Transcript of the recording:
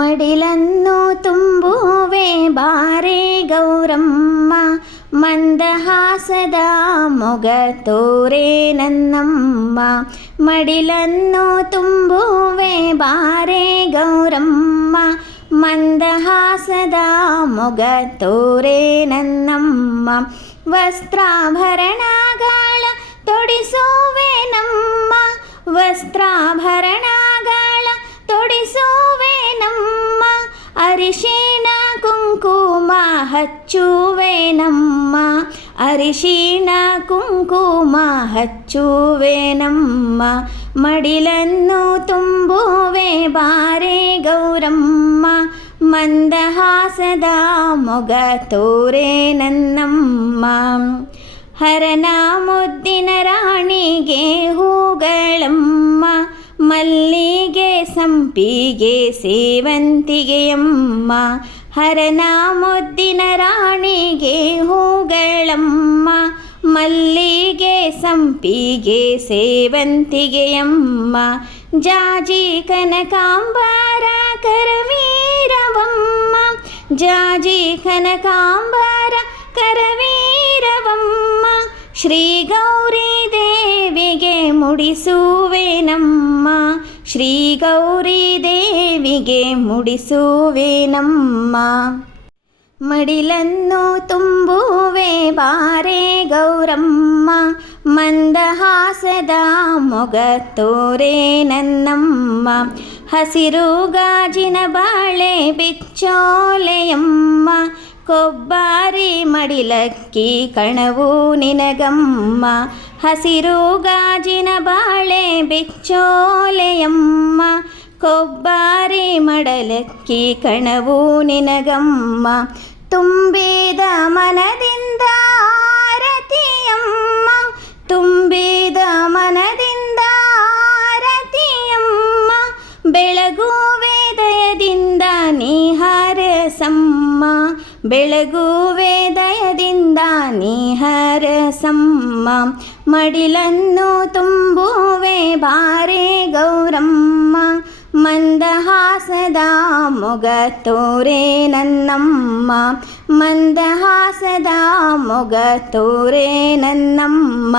ಮಡಿಲನ್ನು ತುಂಬುವೆ ಬಾರೆ ಗೌರಮ್ಮ ಮಂದಹಾಸದ ಮೊಗ ತೋರೆ ನನ್ನಮ್ಮ ಮಡಿಲನ್ನು ತುಂಬುವೆ ಬಾರೆ ಗೌರಮ್ಮ ಮಂದಹಾಸದ ಮೊಗ ತೋರೆ ನನ್ನಮ್ಮ ವಸ್ತ್ರಾಭರಣಗಳ ತೊಡಿಸುವೆ ನಮ್ಮ ವಸ್ತ್ರಾಭರಣಗಳ ಕುಂಕುಮ ಹಚ್ಚುವೆ ನಮ್ಮ ಅರಿಶಿಣ ಕುಂಕುಮ ಹಚ್ಚುವೇನಮ್ಮ. ಮಡಿಲನ್ನು ತುಂಬುವೆ ಬಾರೆ ಗೌರಮ್ಮ. ಮಂದಹಾಸದ ಮೊಗ ತೋರೆ ನನ್ನಮ್ಮ. ಹರನ ಮುದ್ದಿನ ರಾಣಿಗೆ ಹೂಗಳಮ್ಮ. ಮಲ್ಲಿಗೆ ಸಂಪಿಗೆ ಸೇವಂತಿಗೆಯಮ್ಮ. ಹರನ ಮುದ್ದಿನ ರಾಣಿಗೆ ಹೂಗಳಮ್ಮ, ಮಲ್ಲಿಗೆ ಸಂಪಿಗೆ ಸೇವಂತಿಗೆಯಮ್ಮ, ಜಾಜಿ ಕನಕಾಂಬಾರ ಕರವೀರವಮ್ಮ, ಜಾಜಿ ಕನಕಾಂಬಾರ ಕರವೀರವಮ್ಮ, ಶ್ರೀ ಗೌರಿ ದೇವಿಗೆ ಮುಡಿಸುವೆನಮ್ಮ, ಶ್ರೀ ಗೌರಿ ದೇವಿಗೆ ಮುಡಿಸುವೆ ನಮ್ಮ ಮಡಿಲನ್ನು ತುಂಬುವೆ ಬಾರೆ ಗೌರಮ್ಮ, ಮಂದಹಾಸದ ಮೊಗ ತೋರೆ ನನ್ನಮ್ಮ, ಹಸಿರು ಗಾಜಿನ ಬಾಳೆ ಬಿಚ್ಚೋಲೆಯಮ್ಮ, ಕೊಬ್ಬಾರಿ ಮಡಿಲಕ್ಕಿ ಕಣವು ನಿನಗಮ್ಮ, ಹಸಿರು ಗಾಜಿನ ಬಾಳೆ ಬಿಚ್ಚೋಲೆಯಮ್ಮ ಕೊಬ್ಬಾರಿ ಮಡಲಕ್ಕಿ ಕಣವು ನಿನಗಮ್ಮ. ತುಂಬಿದ ಮನದಿಂದ ಆರತಿಯಮ್ಮ. ತುಂಬಿದ ಮನದಿಂದ ಆರತಿಯಮ್ಮ. ಬೆಳಗು ವೇದಯದಿಂದ ನೀಹಾರಸಮ್ಮ. ಬೆಳಗು ವೇದಯದಿಂದ ನೀಹಾರಸಮ್ಮ. ಮಡಿಲನ್ನು ತುಂಬುವೆ ಬಾರೆ ಗೌರಮ್ಮ. मन्दहासदा मुगतोरे नन्नम्मा। मन्दहासदा मुगतोरे नन्नम्मा।